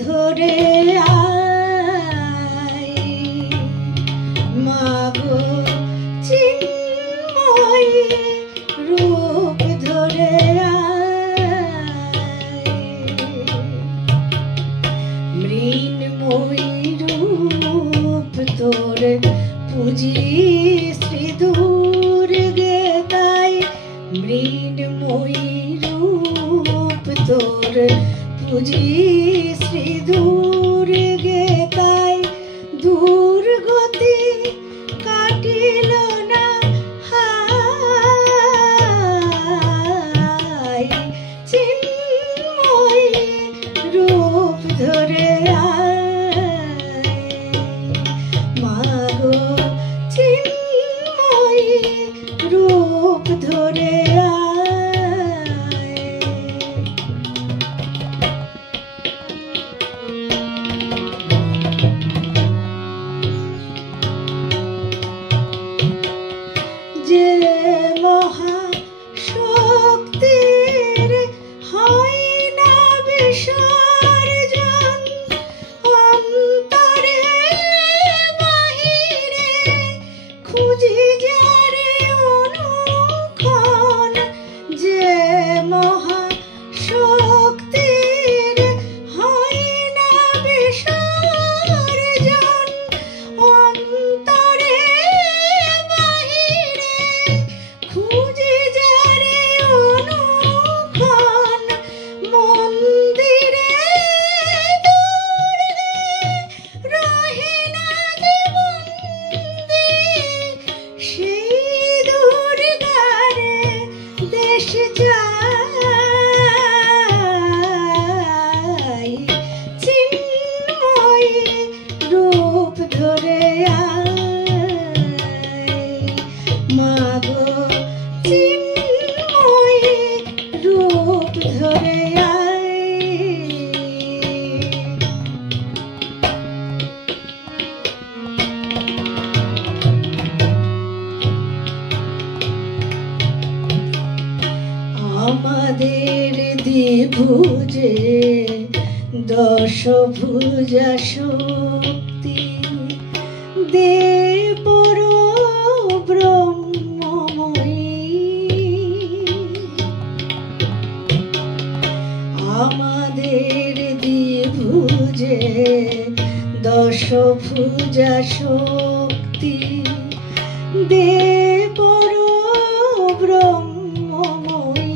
ধরে আয় মাগো চিন্ময়ী রূপ ধরে আয় মৃন্ময়ী রূপ তোর পুজি শ্রী দুর্গে তাই মৃন্ময়ী রূপ তোর পুজি শ্রী দুর্গে তাই দুর্গতি কাটিল না হায় চিন্ময়ী রূপ ধরে আয় মাগো চিন্ময়ী রূপ ধরে যে মহা শক্তির হয় না বিসর্জন অন্তরে বাহিরে খুঁজি যারে অনুক্ষণ যে মহা শক্তির হয় না বিসর্জন অন্তরে খুঁজে যারে অনুক্ষণ মন্দিরে দুর্গে রহে না যে বন্দী সেই দুর্গারে দেশ যায় চিন্ময়ী রূপ ধরে আয় মাগো চিন্ময়ী রূপ ধরে আমাদের দ্বিভুজে দশভুজা শক্তি দে ব্রহ্মময়ী আমাদের দ্বিভুজে দশভুজা শক্তি দে ব্রহ্মময়ী